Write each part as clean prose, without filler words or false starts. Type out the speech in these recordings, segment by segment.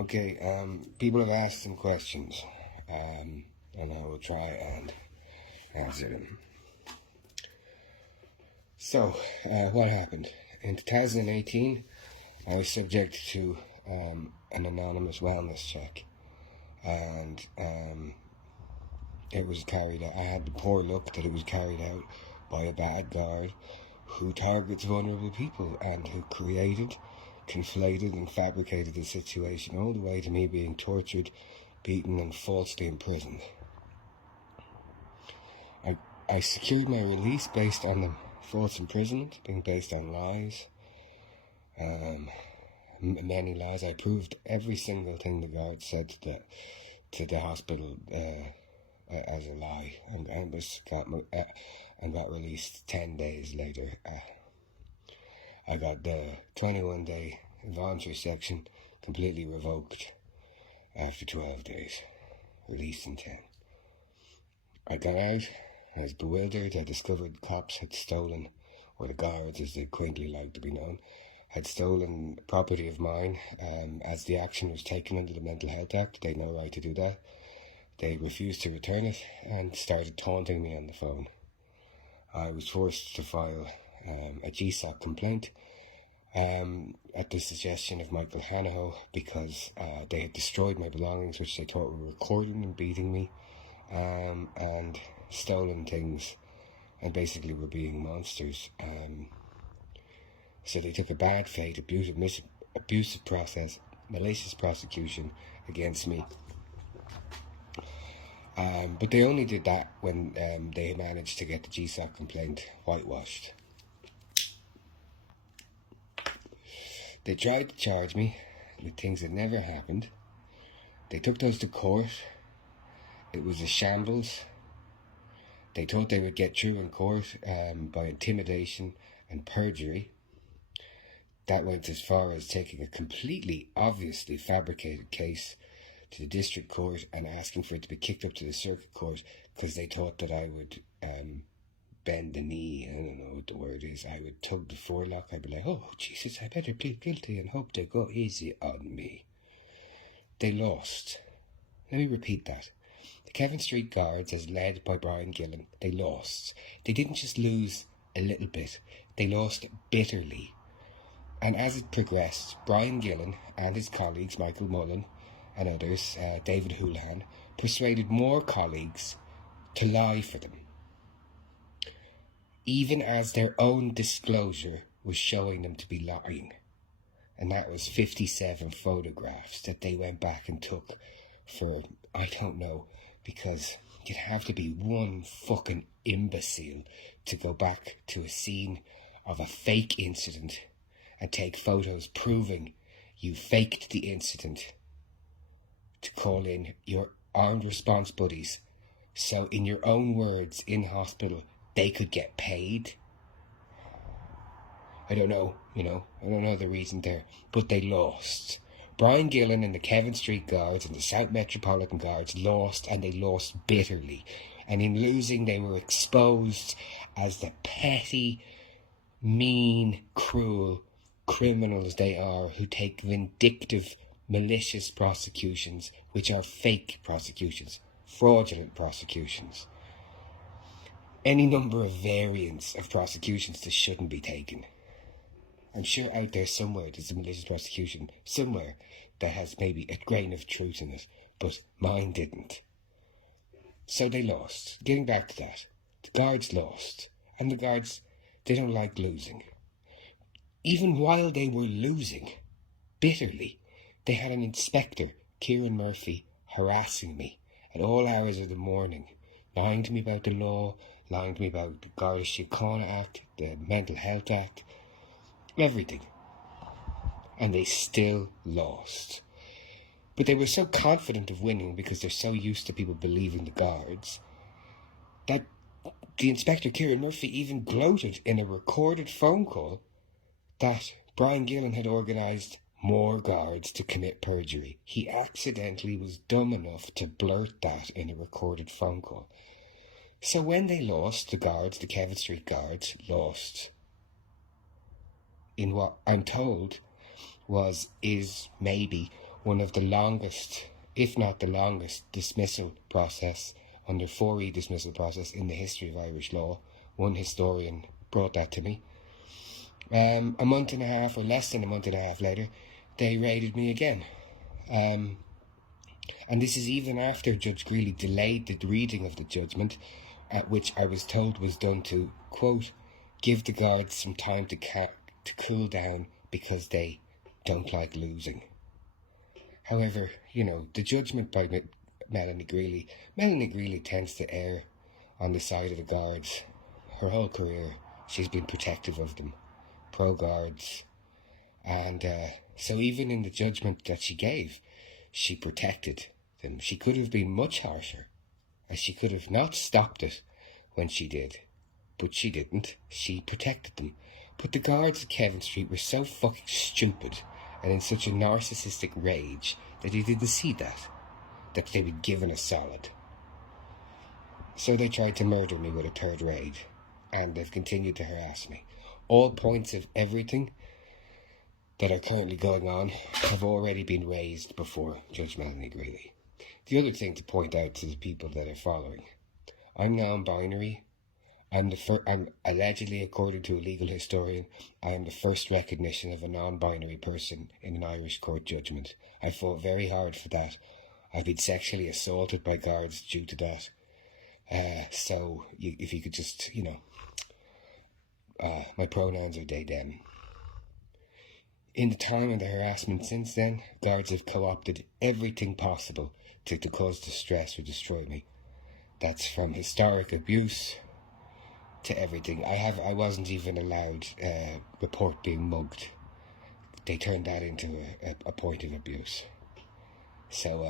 Okay, people have asked some questions, and I will try and answer them. So, what happened? In 2018, I was subject to an anonymous wellness check, and it was carried out. I had the poor luck that it was carried out by a bad guard who targets vulnerable people and who created, conflated and fabricated the situation all the way to me being tortured, beaten and falsely imprisoned. I secured my release based on the false imprisonment being based on lies, many lies. I proved every single thing the guard said to the hospital as a lie, and got released 10 days later. I got the 21-day involuntary section completely revoked after 12 days, released in 10. I got out. I was bewildered. I discovered the cops had stolen, or the guards as they quaintly like to be known, had stolen property of mine. As the action was taken under the Mental Health Act, they had no right to do that. They refused to return it and started taunting me on the phone. I was forced to file a GSOC complaint at the suggestion of Michael Hanaho because they had destroyed my belongings, which they thought were recording and beating me, and stolen things, and basically were being monsters. So they took a bad faith, abusive process, malicious prosecution against me. But they only did that when they managed to get the GSOC complaint whitewashed. They tried to charge me with things that never happened. They took those to court. It was a shambles. They thought they would get through in court by intimidation and perjury. That went as far as taking a completely obviously fabricated case to the district court and asking for it to be kicked up to the circuit court because they thought that I would bend the knee. I don't know what the word is. I would tug the forelock. I'd be like, oh, Jesus, I better plead guilty and hope they go easy on me. They lost. Let me repeat that. The Kevin Street Guards, as led by Brian Gillen, they lost. They didn't just lose a little bit. They lost bitterly. And as it progressed, Brian Gillen and his colleagues, Michael Mullen and others, David Houlihan, persuaded more colleagues to lie for them, even as their own disclosure was showing them to be lying. And that was 57 photographs that they went back and took for, I don't know, because you'd have to be one fucking imbecile to go back to a scene of a fake incident and take photos proving you faked the incident to call in your armed response buddies so, in your own words, in hospital, they could get paid. I don't know the reason there, but they lost. Brian Gillen and the Kevin Street Guards and the South Metropolitan Guards lost, and they lost bitterly. And in losing, they were exposed as the petty, mean, cruel criminals they are, who take vindictive, malicious prosecutions, which are fake prosecutions, fraudulent prosecutions. Any number of variants of prosecutions that shouldn't be taken. I'm sure out there somewhere there's a malicious prosecution, somewhere that has maybe a grain of truth in it, but mine didn't. So they lost. Getting back to that, the guards lost, and the guards, they don't like losing. Even while they were losing, bitterly, they had an inspector, Kieran Murphy, harassing me at all hours of the morning, lying to me about the law, lying to me about the Garda Síochána Act, the Mental Health Act, everything. And they still lost. But they were so confident of winning because they're so used to people believing the guards that the inspector, Kieran Murphy, even gloated in a recorded phone call that Brian Gillen had organised more guards to commit perjury. He accidentally was dumb enough to blurt that in a recorded phone call. So when they lost, the guards, the Kevin Street Guards, lost in what I'm told is maybe one of the longest, if not the longest, dismissal process, under 4E dismissal process in the history of Irish law. One historian brought that to me. A month and a half, or less than a month and a half later, they raided me again. And this is even after Judge Greeley delayed the reading of the judgment, at which I was told was done to, quote, give the guards some time to cool down because they don't like losing. However, the judgment by Melanie Greeley tends to err on the side of the guards. Her whole career, she's been protective of them, pro-guards. And so even in the judgment that she gave, she protected them. She could have been much harsher, as she could have not stopped it when she did. But she didn't. She protected them. But the guards at Kevin Street were so fucking stupid and in such a narcissistic rage that they didn't see that they were given a solid. So they tried to murder me with a third raid, and they've continued to harass me. All points of everything that are currently going on have already been raised before Judge Melanie Greeley. The other thing to point out to the people that are following, I'm non-binary. I'm allegedly, according to a legal historian, I am the first recognition of a non-binary person in an Irish court judgment. I fought very hard for that. I've been sexually assaulted by guards due to that. So if you could just, my pronouns are they, them. In the time of the harassment since then, guards have co-opted everything possible to cause distress or destroy me. That's from historic abuse to everything. I wasn't even allowed report being mugged. They turned that into a point of abuse. So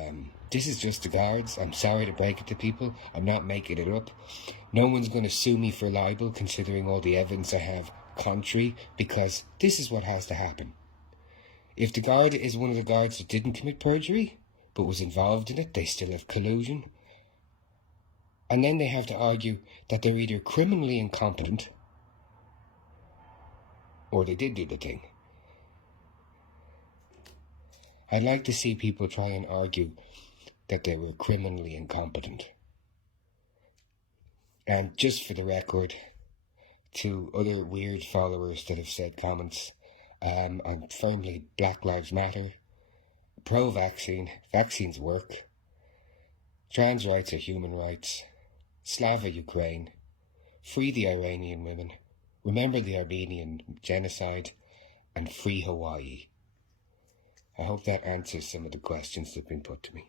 this is just the guards. I'm sorry to break it to people. I'm not making it up. No one's going to sue me for libel, considering all the evidence I have contrary, because this is what has to happen. If the guard is one of the guards that didn't commit perjury, but was involved in it, they still have collusion. And then they have to argue that they're either criminally incompetent or they did do the thing. I'd like to see people try and argue that they were criminally incompetent. And just for the record, to other weird followers that have said comments, I'm firmly Black Lives Matter, pro-vaccine, vaccines work, trans rights are human rights, Slava Ukraine, free the Iranian women, remember the Armenian genocide, and free Hawaii. I hope that answers some of the questions that have been put to me.